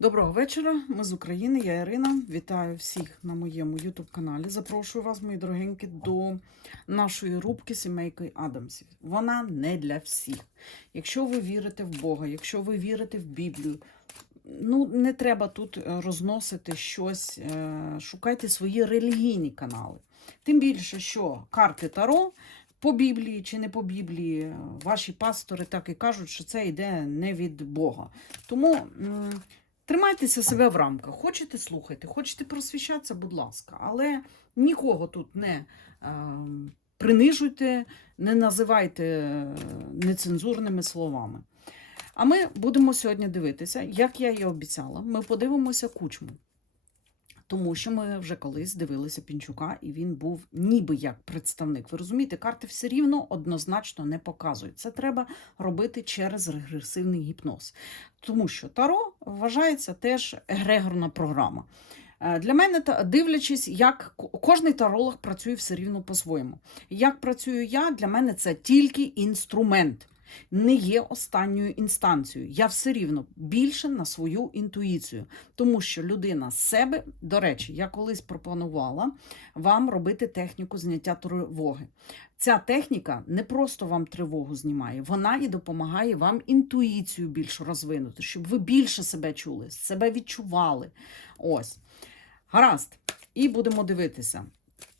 Доброго вечора. Ми з України. Я Ірина. Вітаю всіх на моєму youtube каналі. Запрошую вас, мої дорогенькі, до нашої рубки сімейки Адамсів. Вона не для всіх. Якщо ви вірите в Бога, якщо ви вірите в Біблію, ну не треба тут е, розносити щось, е, шукайте свої релігійні канали. Тим більше, що карти Таро. По Біблії чи не по Біблії, ваші пастори так і кажуть, що це йде не від Бога. Тому Тримайтеся себе в рамках. Хочете слухайте, хочете просвіщатися, будь ласка, але нікого тут не е, принижуйте, не називайте е, нецензурними словами. А ми будемо сьогодні дивитися, як я і обіцяла, ми подивимося кучму. Тому що ми вже колись дивилися Пінчука, і він був ніби як представник. Ви розумієте, карти все рівно однозначно не показують. Це треба робити через регресивний гіпноз. Тому що Таро вважається теж егрегорна програма. Е, Для мене, дивлячись, як ко- кожний таролог працює все рівно по-своєму. Як працюю я, для мене це тільки інструмент, не є останньою інстанцією. Я все рівно більше на свою інтуїцію, тому що людина з себе, до речі, я колись пропонувала вам робити техніку зняття тривоги. Ця техніка не просто вам тривогу знімає, вона і допомагає вам інтуїцію більш розвинути, щоб ви більше себе чули, себе відчували. Ось. Гаразд. І будемо дивитися.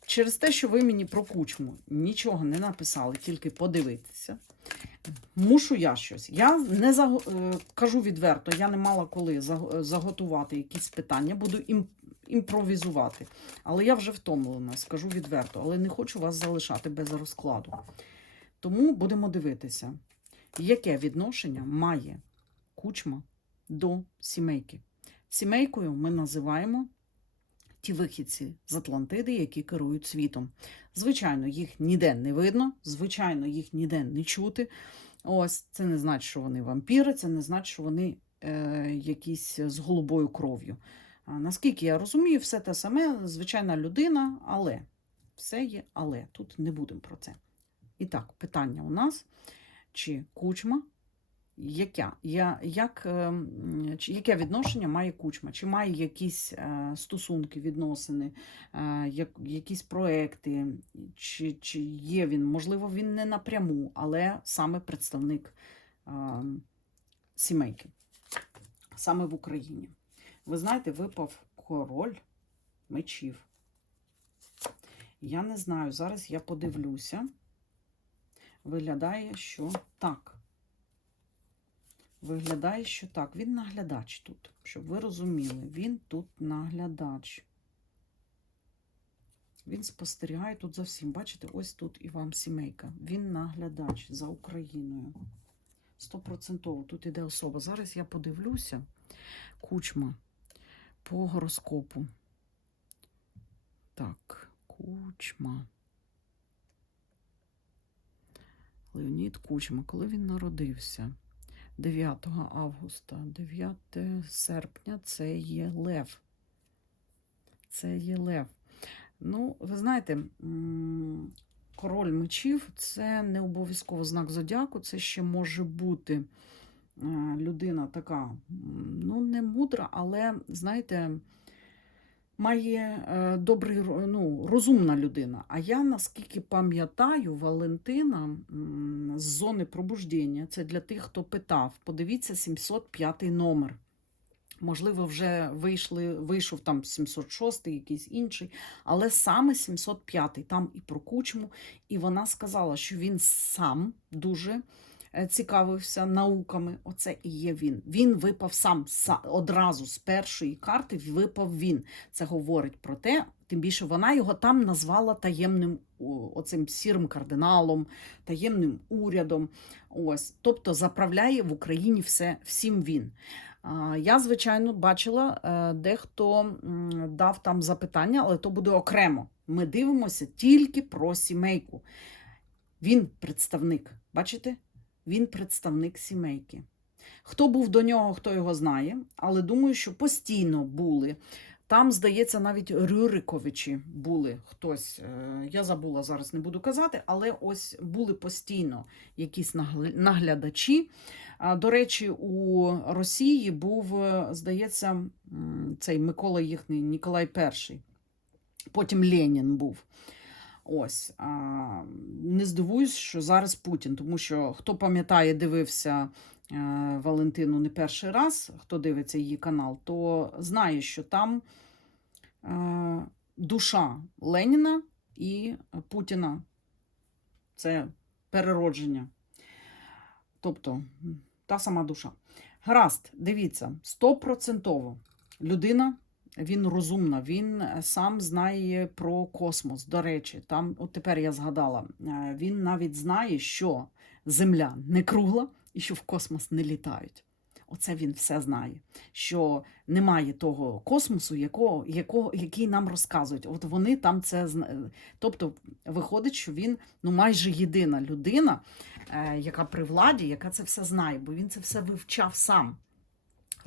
Через те, що ви мені про кучму нічого не написали, тільки подивитися. Мушу я щось. Я не заго... е, кажу відверто, я не мала коли заготувати якісь питання, буду ім... імпровізувати. Але я вже втомлена, скажу відверто, але не хочу вас залишати без розкладу. Тому будемо дивитися, яке відношення має кучма до сімейки. Сімейкою ми називаємо ті вихідці з Атлантиди, які керують світом. Звичайно, їх ніде не видно, звичайно, їх ніде не чути. Ось це не значить, що вони вампіри, це не значить, що вони е, якісь з голубою кров'ю. А, наскільки я розумію, все те саме, звичайна людина, але все є, але тут не будемо про це. І так, питання у нас: чи кучма яке, я, як, ем, яке відношення має кучма? Чи має якісь е, стосунки, відносини, е, як, якісь проекти, чи, чи є він? Можливо, він не напряму, але саме представник е, сімейки, саме в Україні. Ви знаєте, випав король мечів. Я не знаю, зараз я подивлюся. Виглядає, що так. Виглядає, що так. Він наглядач тут, щоб ви розуміли, він тут наглядач. Він спостерігає тут за всім. Бачите, ось тут і вам сімейка. Він наглядач за Україною. Стопроцентово тут іде особа. Зараз я подивлюся. Кучма по гороскопу. Так, кучма. Леонід Кучма. Коли він народився? 9 августа, 9 серпня це є Лев. Це є Лев. Ну, ви знаєте, король мечів це не обов'язково знак зодіаку, це ще може бути е, людина така, ну, не мудра, але, знаєте, має е, добрий, ну, розумна людина. А я, наскільки пам'ятаю, Валентина з зони пробуждення, це для тих, хто питав, подивіться 705 номер. Можливо, вже вийшли, вийшов там 706, якийсь інший, але саме 705, там і про кучму. І вона сказала, що він сам дуже цікавився науками. Оце і є він. Він випав сам одразу з першої карти. Випав він. Це говорить про те, тим більше вона його там назвала таємним оцим сірим кардиналом, таємним урядом. Ось, тобто заправляє в Україні все всім він. Я, звичайно, бачила, е, дехто дав там запитання, але то буде окремо. Ми дивимося тільки про сімейку. Він представник, бачите? Він представник сімейки. Хто був до нього, хто його знає, але думаю, що постійно були Там, здається, навіть Рюриковичі були хтось. е, Я забула зараз, не буду казати, але ось були постійно якісь наглядачі. До речі, у Росії був, е, здається, цей Микола їхній Ніколай І. Потім Ленін був. Ось не здивуюсь, що зараз Путін, тому що хто пам'ятає, дивився е, Валентину не перший раз, хто дивиться її канал, то знає, що там е, душа Леніна і Путіна це переродження. Тобто та сама душа. Гаразд, дивіться, стопроцентово людина він розумна, він е, сам знає про космос. До речі, там, от тепер я згадала, е, він навіть знає, що Земля не кругла і що в космос не літають. Оце він все знає. Що немає того космосу, якого, якого, який нам розказують. От вони там це зна- Тобто, виходить, що він ну, майже єдина людина, е, яка при владі, яка це все знає, бо він це все вивчав сам.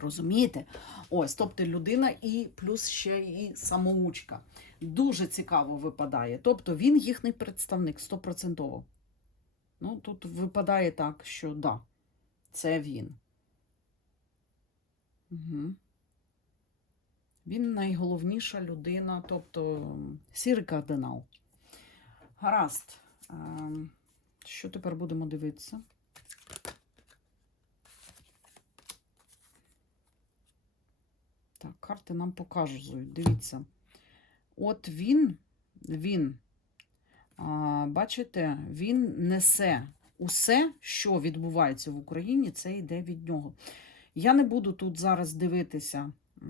Розумієте? Ось, тобто людина і плюс ще і самоучка. Дуже цікаво випадає. Тобто він їхній представник стопроцентово. Ну, тут випадає так, що да, це він. Угу. Він найголовніша людина, тобто сірий кардинал. Гаразд. Ем, Що тепер будемо дивитися? Так, карти нам показують. Дивіться. От він, він, а, бачите, він несе усе, що відбувається в Україні, це йде від нього. Я не буду тут зараз дивитися, е,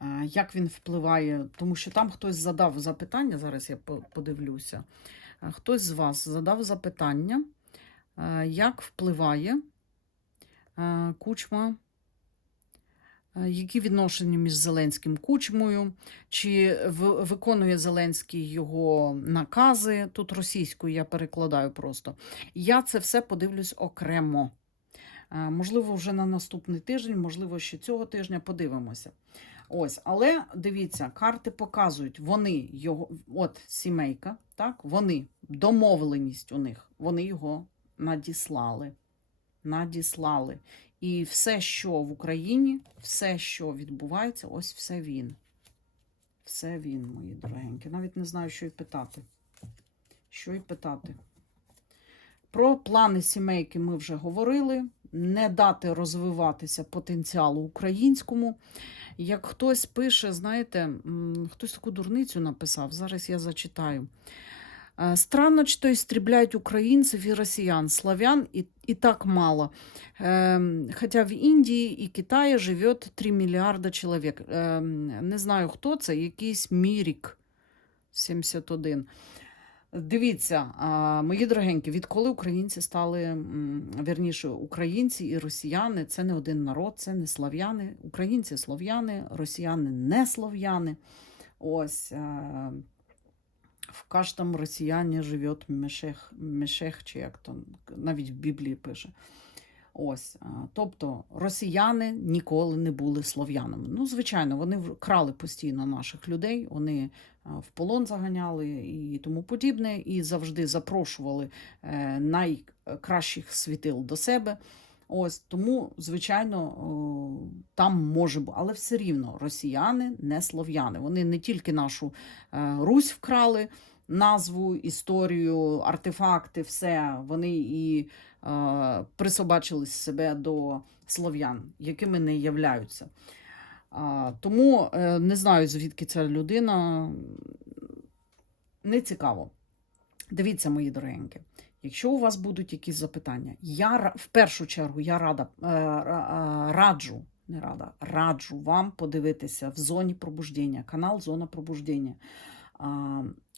е, як він впливає, тому що там хтось задав запитання, зараз я подивлюся. Е, Хтось з вас задав запитання, як впливає кучма Які відношення між Зеленським Кучмою? Чи виконує Зеленський його накази? Тут російською я перекладаю просто. Я це все подивлюсь окремо. Е, Можливо, вже на наступний тиждень, можливо, ще цього тижня подивимося. Ось, але дивіться, карти показують, вони його, от сімейка, так, вони, домовленість у них, вони його надіслали. Надіслали. І все, що в Україні, все, що відбувається, ось все він. Все він, мої дорогенькі. Навіть не знаю, що й питати. Що й питати. Про плани сімейки ми вже говорили. Не дати розвиватися потенціалу українському. Як хтось пише, знаєте, хтось таку дурницю написав, зараз я зачитаю. Э, Странно, что истребляют украинцев и россиян, славян и, и так мало. Хотя в Індії і Китаї живет 3 мільярда чоловік. Ем, Не знаю, хто це, якийсь Мірік 71. Дивіться, мої дорогенькі, відколи українці стали, м, вірніше, українці і росіяни це не один народ, це не слав'яни. Українці слов'яни, росіяни не слов'яни. Ось. В кожному росіяні живе мешех, мешех, чи як то навіть в Біблії пише. Ось, тобто росіяни ніколи не були слов'янами. Ну, звичайно, вони крали постійно наших людей, вони в полон заганяли і тому подібне, і завжди запрошували е, найкращих світил до себе. Ось тому, звичайно, там може бути, але все рівно росіяни не слов'яни. Вони не тільки нашу е, Русь вкрали, назву, історію, артефакти, все. Вони і е, присобачили себе до слов'ян, якими не являються. Тому е, не знаю, звідки ця людина. Не цікаво. Дивіться, мої дорогенькі. Якщо у вас будуть якісь запитання, я в першу чергу я рада, е, е, раджу, не рада, раджу вам подивитися в зоні пробуждення, канал Зона пробуждення.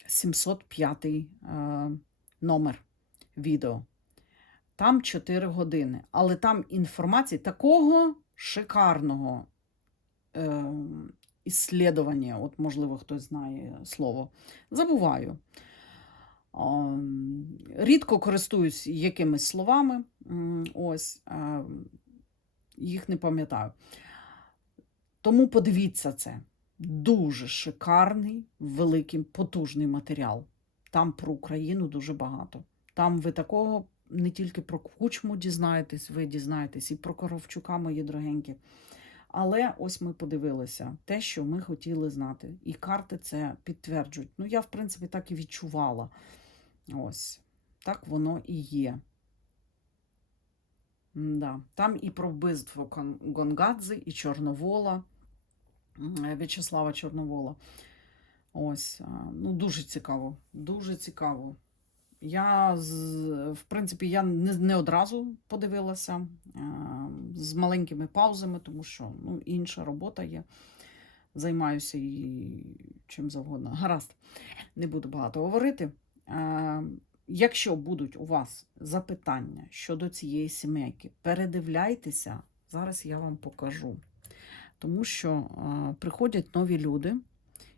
705 е, номер відео. Там 4 години. Але там інформації такого шикарного е, іслідування, от, можливо, хтось знає слово, забуваю. Рідко користуюсь якимись словами, ось, їх не пам'ятаю. Тому подивіться це. Дуже шикарний, великий, потужний матеріал. Там про Україну дуже багато. Там ви такого не тільки про кучму дізнаєтесь, ви дізнаєтесь і про Коровчука, мої дорогенькі. Але ось ми подивилися те, що ми хотіли знати. І карти це підтверджують. Ну, я, в принципі, так і відчувала. Ось, так воно і є. Да. Там і про вбивство Гонгадзе, і Чорновола, е, В'ячеслава Чорновола. Ось, ну, дуже цікаво, дуже цікаво. Я, в принципі, я не, одразу подивилася з маленькими паузами, тому що ну, інша робота є. Займаюся і чим завгодно. Гаразд, не буду багато говорити. Якщо будуть у вас запитання щодо цієї сімейки, передивляйтеся, зараз я вам покажу. Тому що приходять нові люди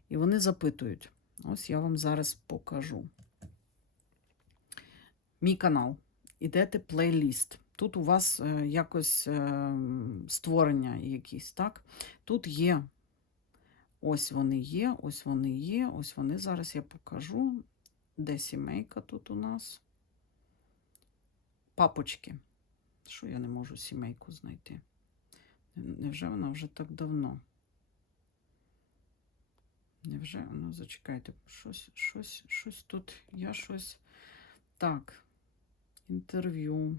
і вони запитують. Ось я вам зараз покажу. Мій канал. Ідете плейліст. Тут у вас е, якось е, створення якісь, так? Тут є. Ось вони є, ось вони є, ось вони. Зараз я покажу. Де сімейка тут у нас? Папочки. Що я не можу сімейку знайти? Невже вона вже так давно? Невже? Ну, зачекайте, щось, щось, щось тут. Я щось. Так. Інтерв'ю.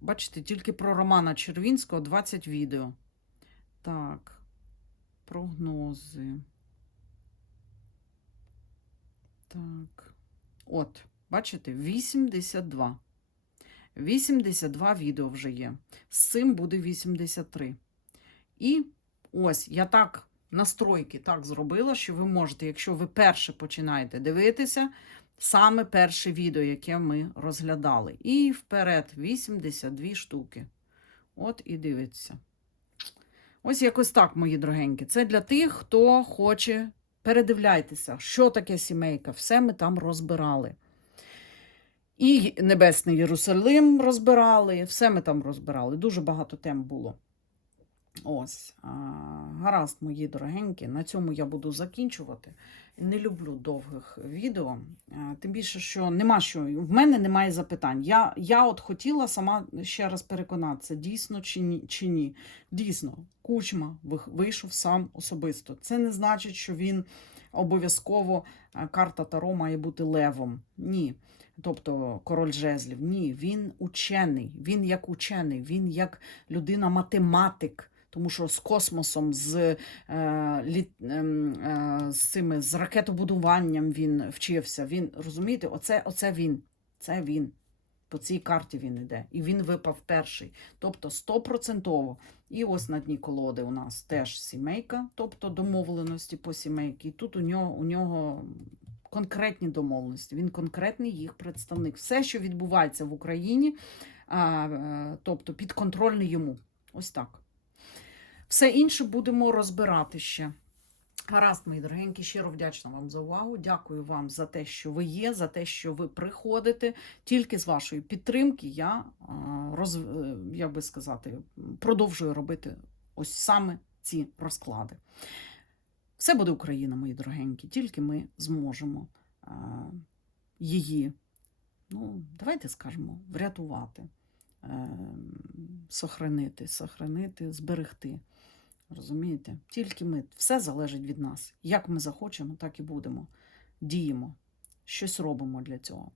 Бачите, тільки про Романа Червінського 20 відео. Так. Прогнози. Так. От, бачите, 82. 82 відео вже є. З цим буде 83. І ось я так настройки так зробила, що ви можете, якщо ви перше починаєте дивитися, саме перше відео, яке ми розглядали. І вперед 82 штуки. От і дивиться. Ось якось так, мої дорогенькі. Це для тих, хто хоче. Передивляйтеся, що таке сімейка. Все ми там розбирали. І Небесний Єрусалим розбирали, все ми там розбирали. Дуже багато тем було. Ось, а, гаразд, мої дорогенькі, на цьому я буду закінчувати. Не люблю довгих відео. а, Тим більше, що нема що, в мене немає запитань. Я, я от хотіла сама ще раз переконатися, дійсно чи ні. Чи ні. Дійсно, кучма вийшов сам особисто. Це не значить, що він обов'язково карта Таро має бути левом. Ні. Тобто король жезлів. Ні, він учений, він як учений, він як людина-математик. Тому що з космосом, з, е, літ, ем, е, з цими з ракетобудуванням він вчився. Він розумієте, оце, оце він. Це він. По цій карті він іде. І він випав перший. Тобто стопроцентово. І ось на дні колоди у нас теж сімейка, тобто домовленості по сімейці. І тут у нього, у нього конкретні домовленості. Він конкретний їх представник. Все, що відбувається в Україні, а, е, тобто підконтрольний йому. Ось так. Все інше будемо розбирати ще. Гаразд, мої дорогенькі, щиро вдячна вам за увагу. Дякую вам за те, що ви є, за те, що ви приходите. Тільки з вашої підтримки я роз, е, як би сказати, продовжую робити ось саме ці розклади. Все буде Україна, мої дорогенькі, тільки ми зможемо її, ну, давайте скажемо, врятувати, е, сохранити, сохранити, зберегти. Розумієте? Тільки ми. Все залежить від нас. Як ми захочемо, так і будемо. Діємо, щось робимо для цього.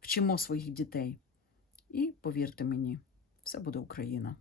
Вчимо своїх дітей. І повірте мені, все буде Україна.